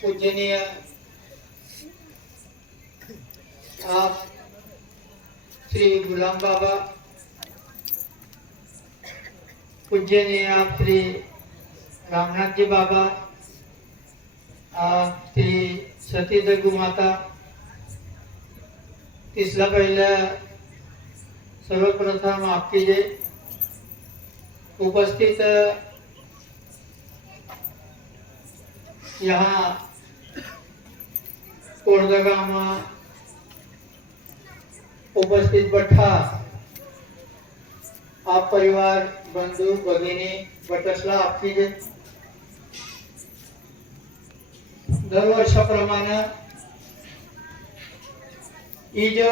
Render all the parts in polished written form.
पूजनीय आप श्री गुलाम बाबा, पूजनीय आप श्री रामनाथ जी बाबा, आप श्री सती दगू माता, तिसला पहिला सर्वप्रथम आपकी जे उपस्थित यहाँ कोडदगाव में उपस्थित बठा आप परिवार बंधु भगिनी बटसला आपकी जे दरवर्षाप्रमाणे ही जो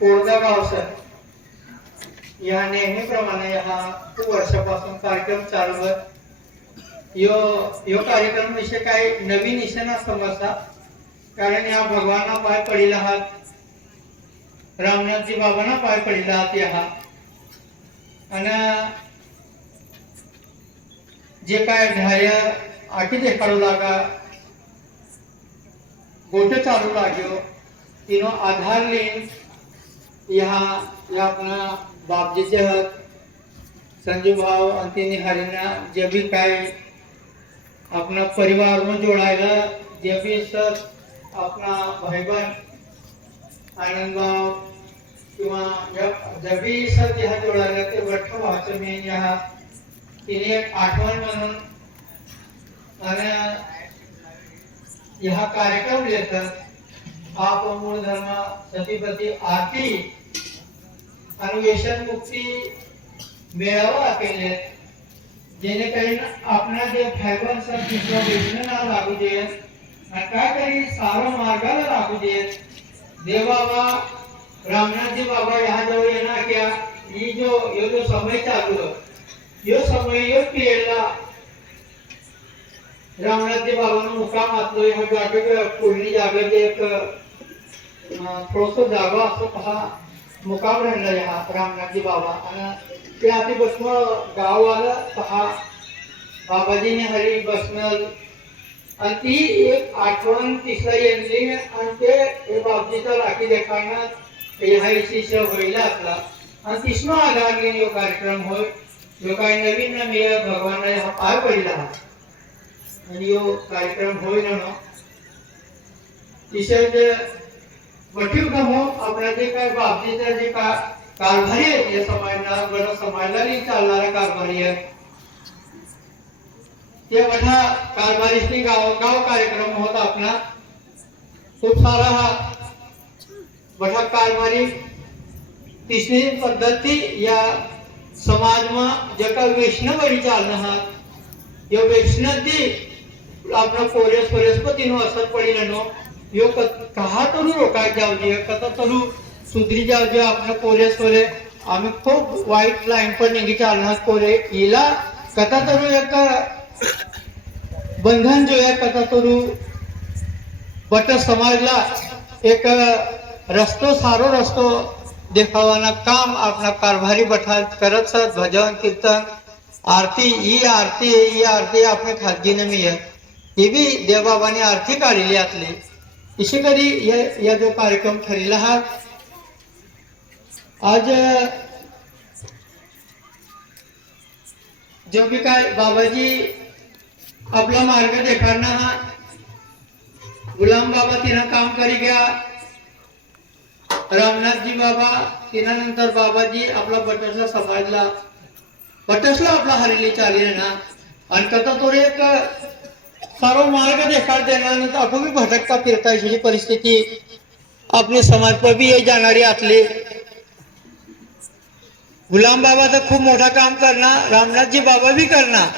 कोडदगाव सर या नेहमीप्रमाणे हा खूप वर्षापासून कार्यक्रम चालू आहे. यो कार्यक्रम विषय काही नवीन निशाणा समजता, कारण या भगवाना पाय पडिल आहात, रामनाथजी बाबांना पाय पडिल आहात या आणि जे काय ढाय आठी देखाडू लागा गोटे चालू लाग्यो तीनो आधार लेन यहाँ अपना बाप जी से हक संजीव भाव अंतिनी हरिना जब भी काय अपना परिवार में जोड़ाएगा, जब भी सर अपना भाई बहन आनंद भाव किंवा जब भी सर यहाँ जोड़ाएगा ते वट्ठ भाषा में यहाँ तिने एक आठवण म्हणून आणि यहाँ कार्यक्रम लेतात आप मूळ धर्म सतीपती आरती अन्वेषण मुक्ती मेळावा केले, जेणेकरून आपला जे फॅगन सर तिसरा वेदना लागू दे आणि काय तरी सारो मार्गाला लागू दे. देवाबा रामनाथजी बाबा यहाँ जवळ येणार क्या ही जो समय चालू यो समय यो पिरियडला रामनाथजी बाबांना मुकाम आतलो ह्या जागे पूर्णी जागेचे एक थोडस जागा असं पहा मुकाम राहिला ह्या रामनाथजी बाबा आणि ते आधी बसणं गाव आलं पहा बाबाजीने हरी बसणं आणि ती एक आठवण तिसरा येणली आणि ते बाबजीचा राखी देखाडणं ह्या शिष्य होईल आपला आणि तिसरा आधार घेऊन यो कार्यक्रम होय. जो काही नवीन नवीन भगवान हा पार पडला आणि यो कार्यक्रम होईल ना तिसरे वटीव गमो आपल्या जे काय बाबजीचं जे का कारभारी आहे या समाजाला गड समाजाला चालणारा कारभारी आहे ते मोठा कारभारीची गाव कार्यक्रम होता आपला खूप सारा हा मोठा कारभारी तिसरी पद्धती या समाज में जे का वैष्णवरी चालना हात यो वैष्णवती आपला पोरेस तीनो असर पड़ी नो यो कहा तरू रोकाय जावजे कथा तरू सुधरी जावजे आपला पोरेस आम्ही खूप वाईट लाईन पर निघी चालना पोरे इला कथा तरू एक बंधन जो है कथा तरू बट समाजला एक रस्तो सारो रस्तो देखावाना काम अपना कारभारी बैठा करत सर भजन कीर्तन आरती ही आरती अपने खाजगी ने मी है ये भी देव बाबा ने आरती काढली आतली इसी करी यह जो कार्यक्रम ठरला हा आज जो भी काय बाबाजी आपला मार्ग देखाडना हा गुलाम बाबा तिना काम करी गया रामनाथजी बाबा तिनानंतर बाबाजी आपला बटसला समाजला बटसला आपला हरिली चाली ना आणि कथा तो एक सर्व मार्ग देखाड देण्यानंतर आपण भी भटकता फिरता अशी परिस्थिती आपले समाज पर भी ये जाणारी आतली गुलाम बाबा तर खूप मोठा काम करणार रामनाथजी बाबा भी करणार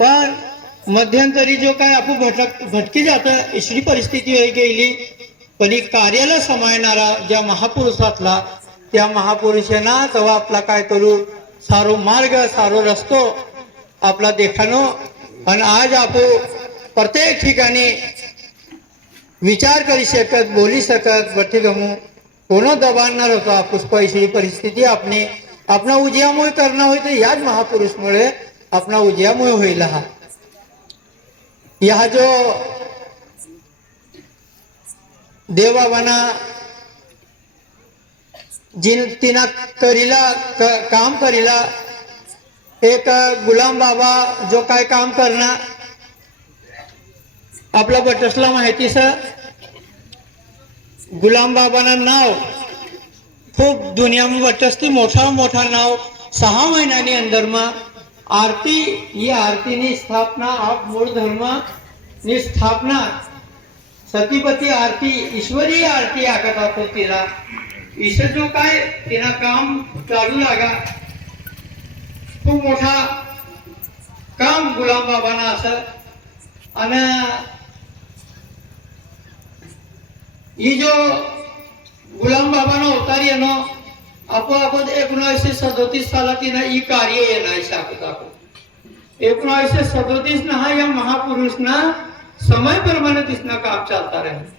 पण मध्यंतरी जो काय आपण भटकी जात अशी परिस्थिती होई गेली पण कार्याला समायणारा ज्या महापुरुषातला त्या महापुरुषांना तेव्हा आपला काय करू सारो मार्ग सारो रस्तो आपला देखानो आणि आज आपण प्रत्येक ठिकाणी विचार करू शकत बोली शकत बठी गमू कोनो दबाण न होता पुष्पैशी परिस्थिती आपने आपला उजयामुळे करणं होईल याच महापुरुषमुळे आपला उजयामुळे होईल हा या जो देवबाबांना तिना करीला काम करीला एक गुलाम बाबा जो काय काम करणार आपला बटसला माहिती सर गुलाम बाबांना नाव खूप दुनिया में बटसती मोठा मोठा नाव 6 महिन्यानी अंदर में आरती ये आरती नी स्थापना आप मूळ धर्म नी स्थापना सतीपती आरती ईश्वरी आरती आखत आपण तिला ईश्वर जो काय तिना काम चालू लागा खूप मोठा काम गुलाम बाबांना असं आणि ही जो गुलाम बाबांना अवतार येणं आपण 1937 साला तिनं ही कार्य येणार शाखत आपण 1937 ना हा या महापुरुषना समय प्रमाणे तिसना काम चालता रहे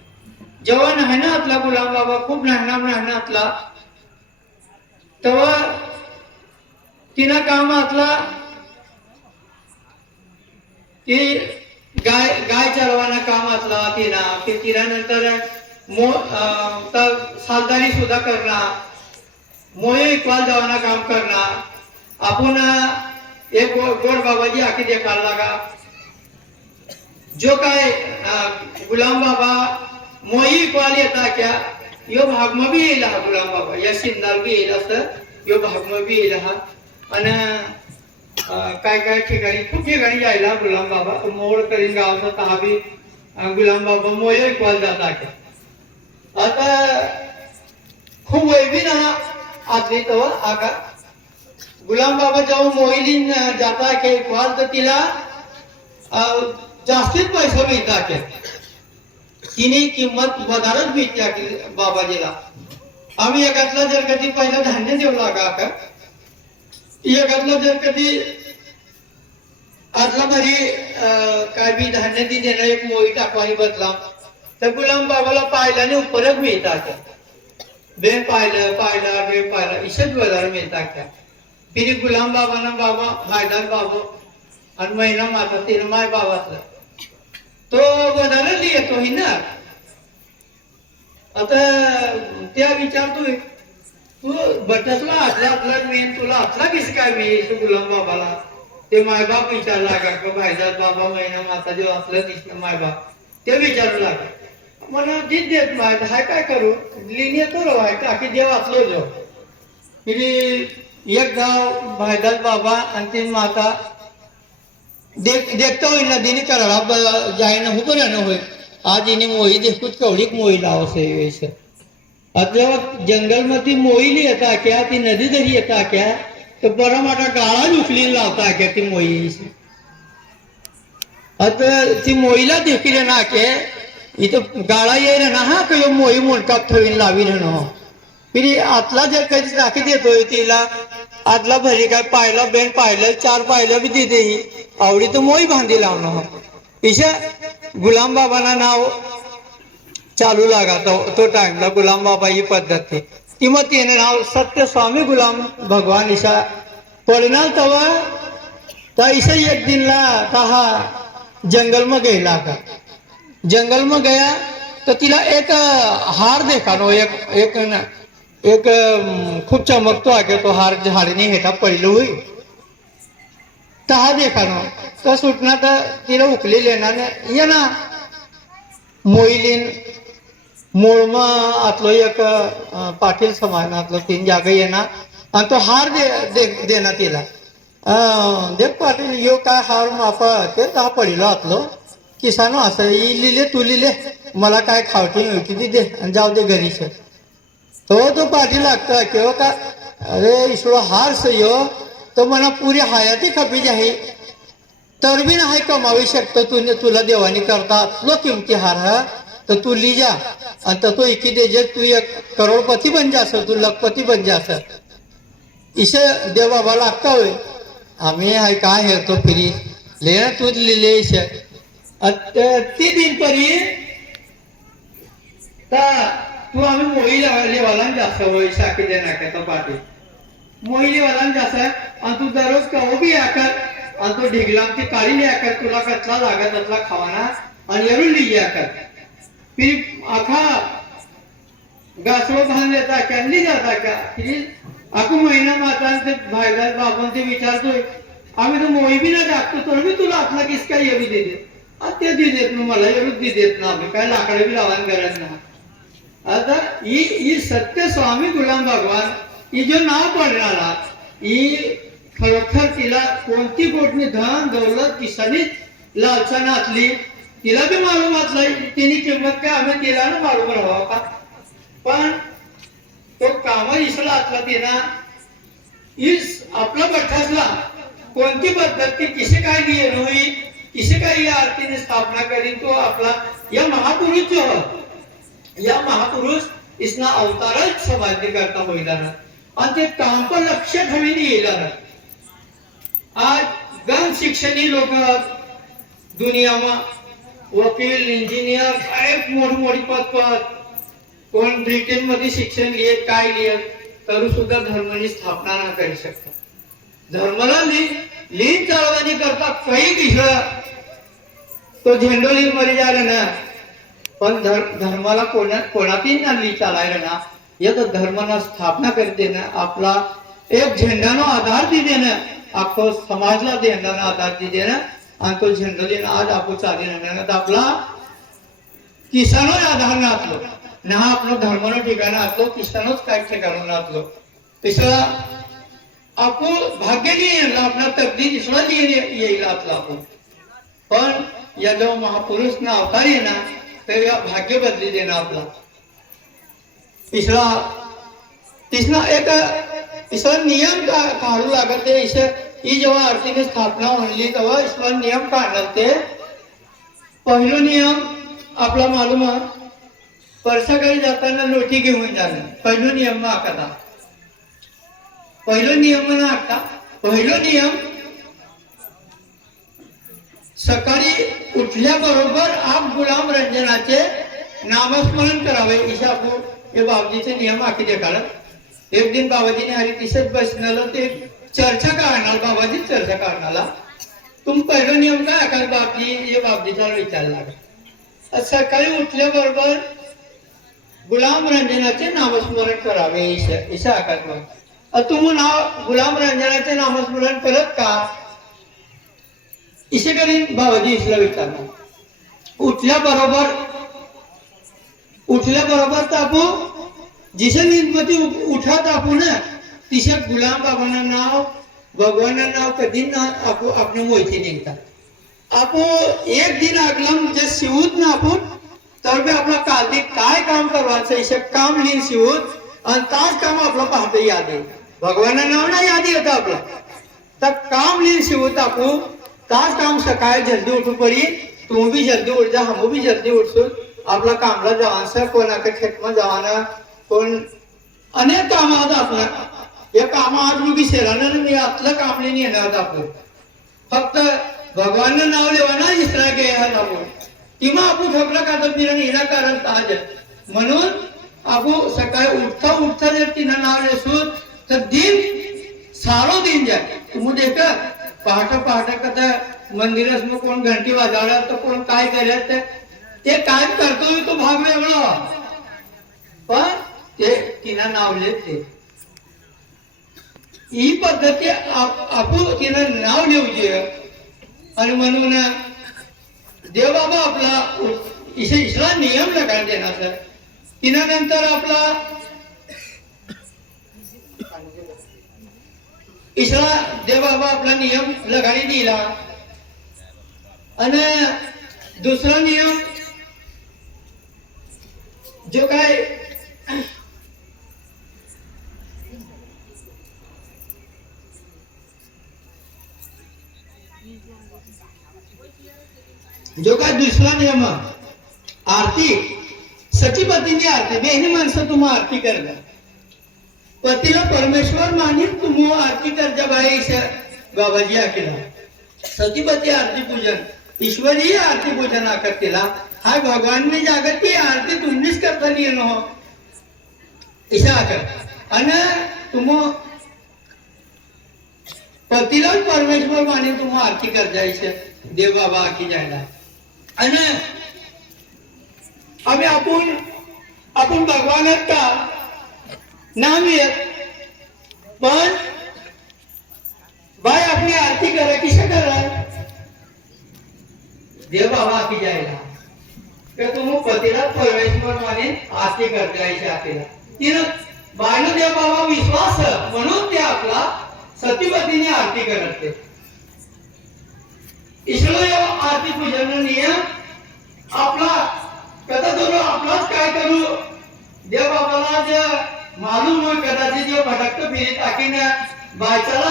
जेव्हा नाहनातला गुलाम बाबा खूप नाहनातला तेव्हा तिना कामातला ती गाय चालवाना कामातला तिना नंतर सालदारी सुद्धा करणार मोये इक्वाल जावाना काम करणार आपण एक गोड बाबाजी आखी देखायला लागा जो काय गुलाम बाबा मोई इक्वाल येता क्या यो भागमा भी येईल हा गुलाम बाबा या सिंदाल भी येईल असं यो भागमा भी येईल हा आणि काय काय ठिकाणी खूप ठिकाणी यायला गुलाम बाबा मोड करीन गावचा तहाबी गुलाम बाबा मोये इक्वाल जाता क्या आता खूप वैबी ना आदली तो आका गुलाम बाबा जेव्हा मोहिलीन जाता के इक्वाल तर तिला जास्तीत पैसा मिळता के तिने किंमत वधारच मिळते बाबाजीला आम्ही एकातला जर कधी पहिला धान्य देऊ लागा का एकातला जर कधी आदला भरी काय बी धान्य दी देणं एक मोही टाकवानी बदला तर गुलाम बाबाला पाहिल्याने उपरच मिळतात बे पाहिला इशत वधार मिळतात क्या फिर गुलाम बाबांना बाबा मैदान बाबा आणि महिना माता तीन माय बाबातला तो वधारच येतो ही ना आता त्या विचारतोय तू बटसला आतला मेन तुला आतला किस काय मिळेल गुलाम बाबाला ते मायबाप विचारला का भाईजात बाबा महिना माता जो असलं दिसलं मायबाप ते विचारू लागला मला जीत देत माहित हाय काय करू लिहिणे तो रवाय टाकी देव असलो जो फिर एक गाव भाईदास बाबा आणि तीन माता देखता होईल नदीने कराडा जायना हो बरं न होईल आज इने मोही देखूत कवडीक मोही लाव से आता जंगल मध्ये मोहीली येता क्या ती नदी जरी येता क्या तर बरा मोठा गाळा उचली लावता क्या ती मोही आता ती मोहीला देखील ना के इथं गाळा येईल ना हा काही मोही मोडकाप ठेवीन लावील ना फिर आतला जर कधी टाकी देतोय तिला आतला भरी काय पाहिला बेन पाहिलं 4 पाहिलं बी दिदे आवडी तर मोही बांधी लावणं इशा गुलाम बाबांना नाव चालू लागा तो टाइमला गुलाम बाबा ही पद्धत थी ती मग तिने नाव सत्य स्वामी गुलाम भगवान ईशा पडणार तवा तर ईशा एक दिनला तहा जंगल में गेला का जंगल में गया तो तिला एक हार देखा नो एक खूप चमकतो आके तो हार झाडीने हेठा पडलो हुई तहा देखा नो तो सुटना तर तिला उकली लेना ये ना मोईलीन मूळमा आतलो एक पाटील समाजातलो 3 जागा येणार आणि तो हार देना तिला देख पाटील यो काय हार मापा ते तहा पडिलो आतलो किसानो असं लिहिले तू लिहिले मला काय खावटी किती दे आणि जाऊ दे घरीच तो पाठी लागतो किंवा का अरे ईश्वर हार सयो तो मला पुरी हयाती खपी जाही तर बी नाही कमावी शकतो तुला देवानी करता लो किमती हार हा तर तू लिजा आणि तो इकी दे जे तू 1 करोडपती बन जास तू लखपती बन जास इसे देव बाबा लागता होय आम्ही हाय काय हेरतो फिरी लेना तू लिहिले इशे ती दिन परी तू आम्ही मोही लेवाला जास्त होय शाकी दे नाक्याचा पाठी मोहिनी वाला जैसा है और तू दररोज कहो भी आकर और तो ढिगलाम की काली ले आकर तुला कतला लागत अतला खावाना और यरू ली आकर फिर आखा घासलो घाल देता क्या ली जाता क्या फिर आखो महिना माता ते भाईदार बाबन ते विचारतोय आम्ही तो मोही भी ना टाकतो तर भी तुला आतला किसका ये भी दे दे ते दे देत ना मला यरू दे देत ना आम्ही काय लाकडे भी लावायला गरज ना आता ही सत्य स्वामी गुलाम भगवान ही जो नाव पडणारा ही खरोखर तिला कोणती गोष्टी धन दौलत किसानी लालसा नाचली तिला बी मालूम असला तिने किंमत काय आम्ही तिला ना मालूम राहावा का पण तो कामा इसला असला तिना इस आपला बठ्ठासला कोणती पद्धत की किसे काय लिए होई किसे काय या आरतीने स्थापना करी तो आपला या महापुरुष जो या महापुरुष इसना अवतारच समाधी करता होईल आणि ते काम पण लक्ष ठेवून येईल आज गण शिक्षणी लोक दुनियामा वकील इंजिनियर काय मोठी पद कोण ब्रिटन मध्ये शिक्षण लिहित काय लिहित तरी सुद्धा धर्माची स्थापना न करू शकतात धर्माला लीन चालवानी करता काही दिसलं तो झेंडोलीन मध्ये झाला ना पण धर्माला कोणातीन ना ली चालायला ना या तो धर्माना स्थापना करते ना आपला एक झेंडानो आधार दिले ना आखो समाजला झेंडाना आधार दिले ना आणि तो झेंडोलीन आज आपण चाली ना आपला किसानो आधार नाचलो ना आपलं धर्मानो ठिकाणा असलो किसानोच काय ठिकाणून नाचलो तिसरा आपण भाग्य नाही आपला तकदीर इसला येईल आपला आपण पण या जो महापुरुष ना अवतार आहे ना तर या भाग्य बदली देना आपला तिसरा एक इसला नियम काढू लागत ते ही जेव्हा आरतीने स्थापना म्हणली तेव्हा इसला नियम काढणार ते पहिलो नियम आपला मालूम परसाकडे जाताना लोटी घेऊन जाणं पहिलो नियम आखता पहिलो नियम ना आता पहिलो नियम सकाळी उठल्याबरोबर आप गुलाम रंजनाचे नामस्मरण करावे इसे आपण हे बाबाजीचे नियम आखी देखाडत एक दिन बाबाजीने हरी तिसच बसणार ते चर्चा काढणार बाबाजी चर्चा काढणारा तुम पहिलो नियम काय आकार बाबजी हे बाबाजीचा विचार लागला सकाळी उठल्याबरोबर गुलाम रंजनाचे नामस्मरण करावे इसे आकार तुम नाव गुलाम रंजनाचे नामस्मरण करत का इसे करीन बाबाजी इसला विचारणार उठल्याबरोबर तर आपण जिसे निर्मती उठत आपण तिसे गुलाम बाबांना नाव भगवान नाव कधी ना आपण आपल्या मोहिती निघतात आपण एक दिन आगलम जे शिवूत ना आपण तर बी आपला कालदी काय काम करवायचं इसे काम लिहिन शिवूत आणि ताच काम आपलं पाहता याद आहे भगवान नाव ना याद येतं आपलं तर काम लिहिन शिवूत आपण ताच काम सकाळी जल्दी उठू पडी तू भी जल्दी उठ जा हम भी जल्दी उठसून आपला कामला जावानसा कोणाकडे खेतमा जावाना कोण अनेक काम आहेत आपला या कामा आज मी शहरानं मी आपलं काम लिहिन येणार आपण फक्त भगवान नाव लेवाना इसरा गे आपण किंवा आपण ठोकला का तर तिला येणार कारण ताज म्हणून आपण सकाळी उठता जर तिनं नाव लेसून तर दिन सारो दिन जाय तुम्ही देख पहाटे कथा मंदिरात मग कोण घंटी वाजवणार तर कोण काय करत ते काय करतोय तो भाग वेगळा पण ते तिनं नावले ते ही पद्धती आपण तिनं नाव लिहूचे आणि म्हणून देव बाबा आपला इसला नियम लगाड देणार सर तिनं नंतर आपला इसला देव बाबा आपला नियम लगाडी दिला आणि दुसरा नियम जो काय दुसरा नियम आरती सचीपतीची आरती बेहनी माणसं तुम्हा आरती करता पतीला परमेश्वर मानित तुम आरती करजा बाई बाबाजी आकेला सतीपती आरती पूजन ईश्वरीय आरती पूजन आकर केला हा भगवान ने जागत की आरती तुम्हीच करता लिहिणं हो इशा आकर आणि तुम पतिलाच परमेश्वर माने तुम्हा आरती कर जायचे देव बाबा आखी जायला आणि आम्ही आपण भगवानात का नाम येत पण बाय आपली आरती करा किशा करा देव बाबा आखी जायला तर तुम्ही पतीला परमेश्वर माने आरती कर जायचे आपल्याला तिनं बायनं देव बाबा विश्वास म्हणून ते आपला सतीपतीने आरती करत ते इसलिए आरती पूजन नियम आपला कदा दोन आपलाच काय करू देव बाबाला जे मालूम होय कदाचित जे भटकत फिरीत टाकीन बायचाला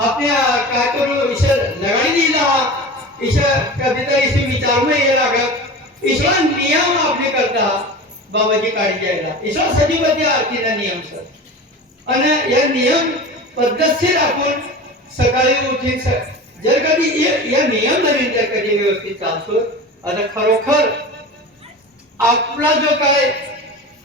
आपल्या काय करू ईश्वर लगाडी दिला ईश्वर कधीतरी ईश्वर विचारू नये लागत ईश्वर नियम आपले करता बाबाजी काळी जायला ईश्वर सतीपती आरतीचा नियम सर आणि या नियम पद्धतशीर आपण सकाळी उठून जर कधी या नियम नवीन जर कधी व्यवस्थित चालतो आता खरोखर आपला जो काय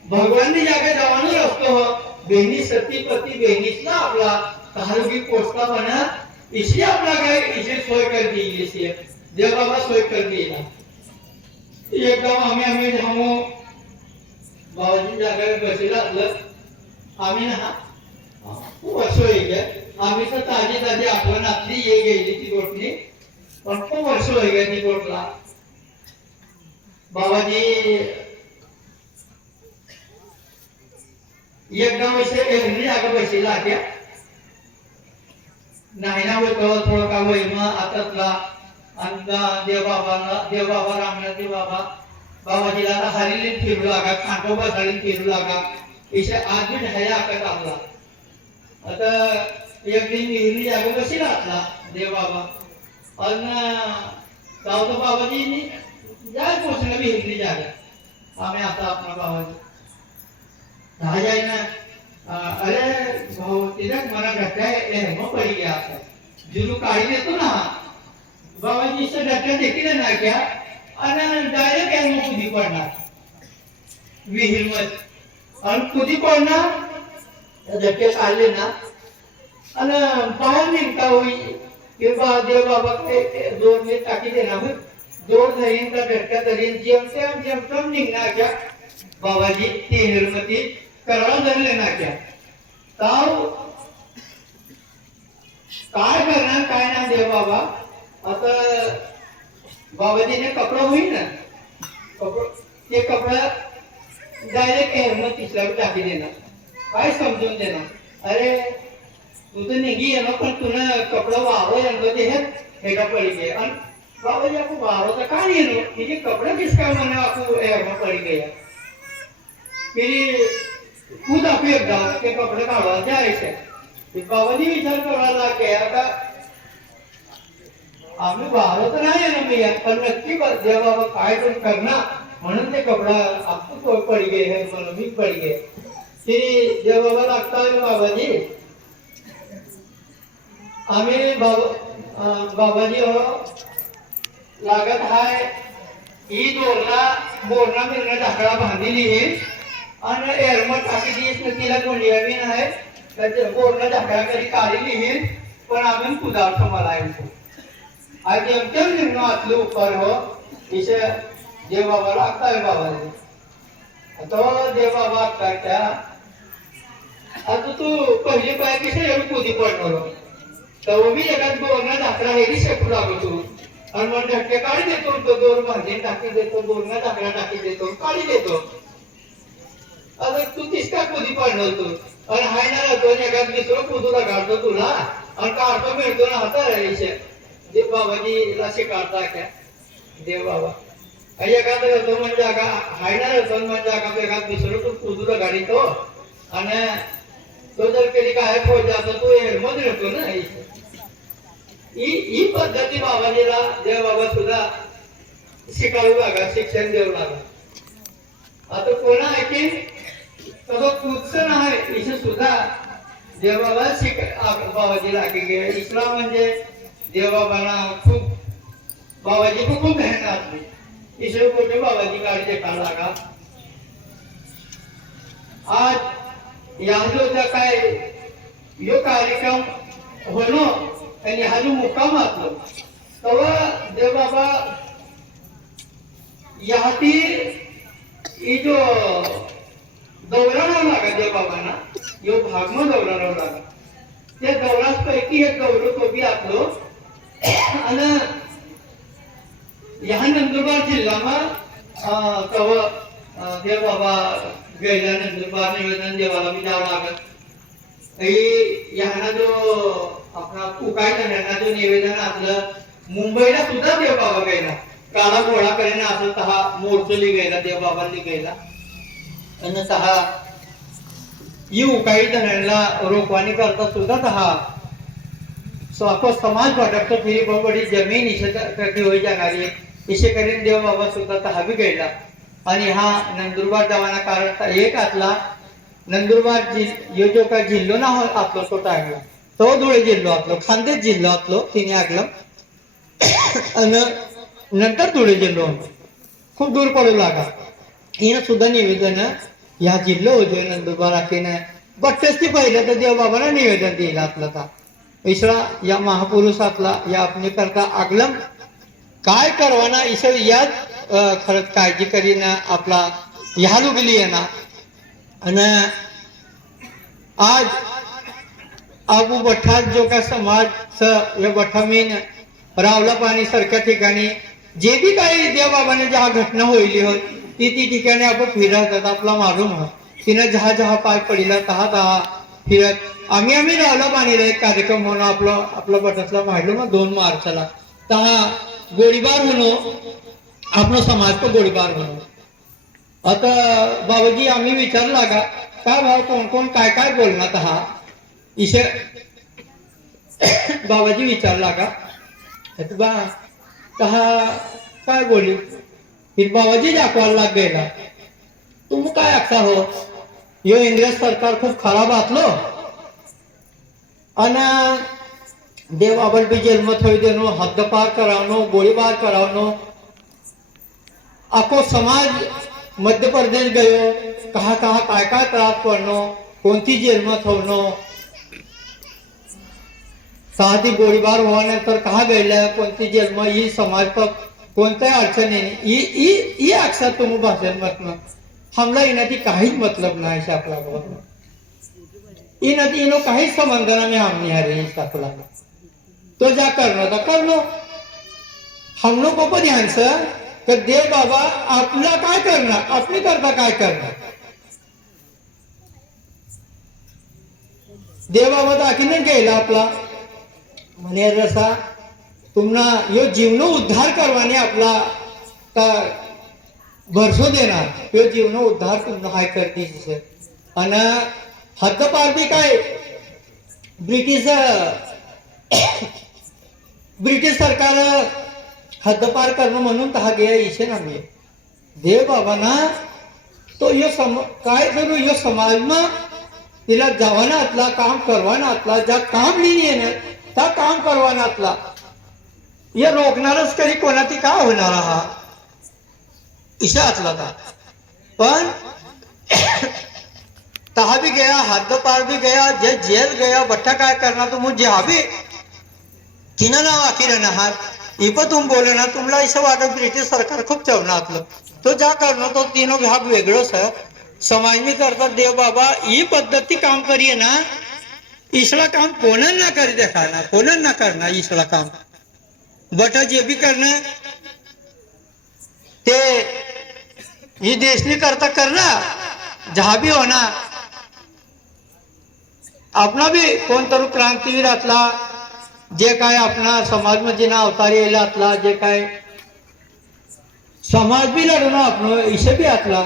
भगवाननी जागे जवानच असतो बहिणी सतीपती बहिणीसला आपला आरोग्य पोचता म्हणा इशी आपला काय इथे सोय कर दिली देव बाबा सोय कर दिला एकदम आम्ही धामो बाबाजी जागा बसलेला असलं आम्ही ना खूप वर्ष होईल आम्ही तर ताजी आठवण आपली ये गेली ती गोठली पण खूप वर्ष होईल ती गोठला बाबाजी एकदम असे जागा बसलेला त्या नाही ना होतो थोडं का होईल मग आतातला आणि देव बाबा रामनाथ बाबा बाबाजीला आता हरिलीन फिरू लागा खांडोबा झाली फिरू लागा इथे आज बी ढाया आकत आपला आता एक दिन विहिरी जागा कशी राहतला देव बाबा आणि जाऊ बाबाजी जाय पोचलं विहिरी जागा आम्ही आता आपला बाबाजी दहा जाय ना अरे भाऊ तिथं मला घट्टाय मग पडी गया जुलू काढी देतो ना बाबाजी इथं घट्टा देखील ना क्या आणि डायरेक्ट यायला कुदी पडणार विहीर मध्ये आणि कुदी पडणार झटके काढले ना आणि बाहेर निघता होईल किंवा देव बाबा दोन मिनिट टाकी देणार दोन धरीन का झटका धरीन जेमतेम निघणार क्या बाबाजी ती निर्मती करायला धरले ना क्या ताव काय करणार काय ना देव बाबा आता बाबाजीने कपडा होईल ना ते कपडा डायरेक्ट हेल्मेट तिसऱ्या टाकी देणार काय समजून देणार अरे तू तर निघी आहे ना पण तुला कपडा वावरो यांमध्ये हेटा पडी गए आणि बाबाजी आपको वावरो तर काय येलो म्हणजे कपडा किसका मना आपको हेमा पडी गया फिर खुद आपको एकदा ते कपडे काढवा जायचे बाबाजी विचार करायला की आता आम्ही वावरो तर नाही ना मी पण नक्की देव बाबा काय पण करणार म्हणून ते कपडा आपको पडी गए है म्हणून मी पडी गए फिर देव बाबा लागता है बाबाजी आम्ही बाबाजी हो लागत हाय ही बोरणा मिळणं ढाकळा बांधलेली आहे आणि एरमट टाकी दिस तिला कोणी हवी नाही त्याचे बोरणं ढाकळा कधी काढली आहे पण आम्ही पदार्थ मला यायचो आज एमतेम निर्णय आतलं उपर हो इथे देव बाबा लागता है बाबाजी तो देव बाबा लागता त्या आता तू पहिली पाय कशा एवढी कुदी पडणार तर मी एखाद बोरणं ढाकळा हेरी शेकू लागतो आणि मग झटके काढी देतो तो दोन भाजी टाकी देतो बोरणं ढाकळा टाकी देतो काढी देतो आता तू तिसका कुदी पडणार तू आणि हाय ना राहतो एखाद मित्र कुदूला काढतो तुला आणि काढतो मिळतो ना हाता राहायचे देव बाबाजीला शिकाडता क्या देव बाबा एखादा राहतो म्हणजे हाय ना राहतो म्हणजे एखाद मित्र तू कुदूला गाडीतो आणि तो जर कधी काय फोड जातो तो हेल्मेट राहतो ना ही पद्धती बाबाजीला देव बाबा सुद्धा शिकावू लागा शिक्षण देऊ लागा आता कोणा ऐकीन तसं कुठचं नाही इथे सुद्धा देव बाबा बाबाजीला ऐकी इस्लाम म्हणजे देव बाबांना खूप बाबाजी को खूप मेहनत आली इसे कुठे बाबाजी गाडी देखायला लागा आज यादव काय यो कार्यक्रम होनो आणि हा जो मुक्काम असलो तेव्हा देव बाबा याती ये जो दौरा लागा देव बाबांना यो भागमा दौरा लागा त्या दौरापैकी एक दौरो तो बी आपलो आणि ह्या नंदुरबार जिल्हामा तेव्हा देव बाबा गेल्या नंदुरबार निवेदन देवाला बी द्यावं लागत ह्यांना जो आपला उकाय करण्याचा जो निवेदन आपलं मुंबईला सुद्धा देव बाबा गेला काळा गोळा करेन असं तहा मोर्चली गेला देव बाबांनी गेला आणि तहा यू काही जणांना रोखवानी करता सुद्धा तहा आपको समाज भटकतो फिरी बहुत बड़ी जमीन इसे करती हुई जाणारी इसे करीन देव बाबा सुद्धा तहा बी गेला आणि हा नंदुरबार जवाना कारण एक आतला नंदुरबार यो जो काय जिल्हो ना आपलो तो टाकला तो धुळे जिल्हो आपलो खानदेश जिल्हो आपलो तिने आगलं आणि नंतर धुळे जिल्हो खूप दूर पडू लागा हिनं सुद्धा निवेदन ह्या जिल्हो होतो नंदुरबार आखीनं बट्टेसची पहिलं तर देव बाबाला निवेदन दिलं आपलं का इसळा या महापुरुषातला या आपणे करता आगलम काय करवाना ईश्वर याच खरंच काळजी करीन आपला ह्या लुगली आहे ना आणि आज आबू बठ्ठा जो का समाज या बठ्ठामीन रावला पाणी सारख्या ठिकाणी जे बी काही देव बाबाने ज्या घटना होईली होत ती ठिकाणी आपण फिरत आपला मालूम हो तिनं जहा जहा पाय पडिला तहा तहा फिरत आम्ही रावला पाणीला एक कार्यक्रम म्हणून आपला बठ्ठातला मांडलो मग 2 मार्चला तहा गोळीबार म्हणून आपला समाज को गोळीबार म्हणून आता बाबाजी आम्ही विचार लागा काय भाव कोण कोण काय काय बोलणार हा इशे बाबाजी विचार लागा बा कहा काय बोली फिर बाबाजी दाखवायला लाग गेला तुम काय अक्सा हो यो इंग्रज सरकार खूप खराब आतलो आणि देव बाबा बी जेल में थोड़ी देनो हद्दपार करावनो गोळीबार करावनो आखो समाज मध्य प्रदेश गयो कहा कहा काय काय त्रास पडणो कोणती जेल में थवनो साधी गोळीबार होण्यानंतर कहा गेल्या कोणती जेल में ही समाज पर कोणत्याही अडचणी ही अक्षर तुम भाषण मतलब हमला इनाती काहीच मतलब नाही आपला इनाती इनो काहीच समंदना में हमने हरे आपला तो जा करना था करनो हम लोग को ध्यान से कि देव बाबा आपला काय करणार आपली करता काय करणार देव बाबा दाखीने गेला आपला म्हणे रसा तुम्हाला यो जीवनो उद्धार करवाने आपला का भरसो देणार यो जीवनो उद्धार तुम्हाला हाय करतीस आणि हद्दपार बी काय ब्रिटिश सरकार हद्दपार करणं म्हणून तहा गया इशे ना देव बाबाना तो यो काय करू यो समाज में तिला जवाना आतला काम करवाना आतला ज्या काम लिहिली आहे ना त्या काम करवाना आतला या रोखणारच कधी कोणाची काय होणार हा इशा आतला था पण तहा भी गया हद्दपार भी गया जे जेल गया बट्टा काय करना तो मुझे हावी किना नाव आखिर ना इप तुम बोले ना तुम्हाला असं वाटत ब्रिटिश सरकार खूप चवना आपलं तो ज्या करणं तो तीनों भाग वेगळंच है समाज में करता देव बाबा ही पद्धती काम करिए ना इसला काम कोणन ना करी देखाना कोणन ना करना इसला काम बट जे भी करना ते ये देशनी करता करना जहा भी होना अपना भी कोणतरी क्रांतीवीर आतला जे काय आपला समाज मध्ये ना अवतारी येला आतला जे काय समाज भी लढवणं आपण इशे भी आतला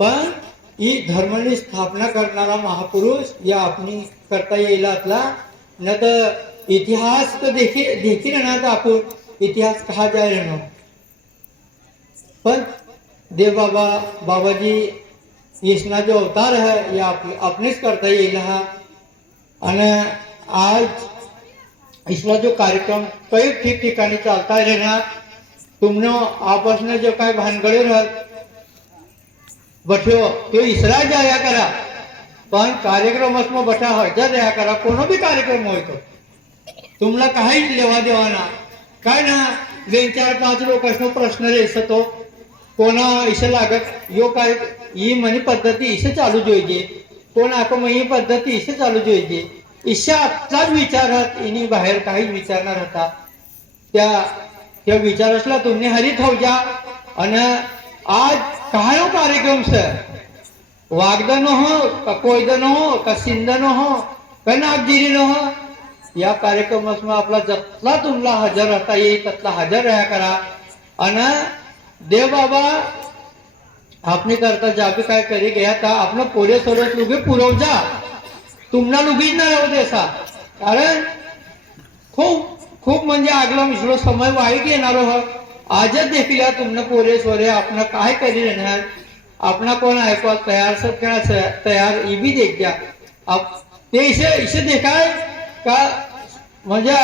पण ही धर्मनी स्थापना करणारा महापुरुष या आपणी करता येईल आतला न तर इतिहास तो देखील ना तर आपण इतिहास कहा जाए रहना पण देव बाबा बाबाजी इसना जो अवतार है ये अपनेच करता येईल हा आणि आज इसला जो कार्यक्रम कई ठीक ठिकाणी चालता रहना तुमने आपस में जो काय भानगड़े रहत बठ्यो तो इसरा जाया करा पण कार्यक्रम में बठा हजर रहा करा कोनो भी कार्यक्रम हो तो तुम्हाला काहीच लेवा देवा ना काय ना 2-4-5 लोकांना प्रश्न रेसतो कोणा इशे लागत यो काय ही म्हणी पद्धती इशे चालू जोईजे कोण आको मग ही पद्धती इशे चालू जोईजे ईशा आत्ताच विचारात इनी बाहेर काहीच विचारणार होता त्या विचारसला तुम्ही हरित हो जा आणि आज काय हो कार्यक्रम सर वागदन हो का कोयदन हो का सिंधन हो का नागजिरीन हो या कार्यक्रमात आपला जतला तुम्हाला हजर राहता येईल ततला हजर रहा करा आणि देव बाबा आपने करता जाबी काय करी गया था आपण पोरे सोरत लुगे पुरव जा तुम्हाला लुगीच नाही राहू देसा कारण खूप म्हणजे आगला मिसळो समय वाईट येणार हो आजच देखील तुमने पोरे सोरे आपण काय करी राहणार अपना कोण ऐकवा तयार सब तयार ये भी देख गया अब ते इसे देखाय का म्हणजे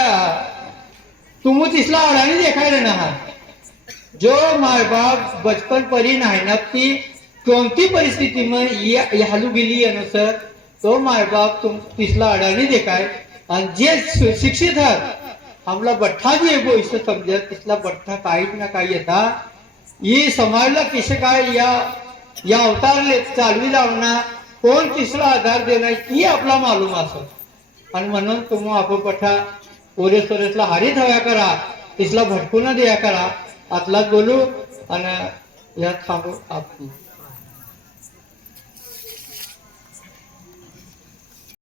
तुम तिसला अडाणी देखाय रहना जो माय बाप बचपन परी नाहनती कोणती परिस्थिती में हालू गेली अनुसार तो माय बाप तुम तिसला अडाणी देखाय आणि जे शिक्षित आहेत हमला बठ्ठा भी एगो इसे समझत तिसला बठ्ठा काही ना काही येता ये समाजला किसे काय या अवतारले चालवी लावणार कोण तिसरा आधार देणार ही आपला मालूम असत आणि म्हणून तुम्ही आपण पठा पोरे सोरेसला हारीत हव्या करा तिसला भटकू न द्या करा आतलाच बोलू आणि यात थांबू आपण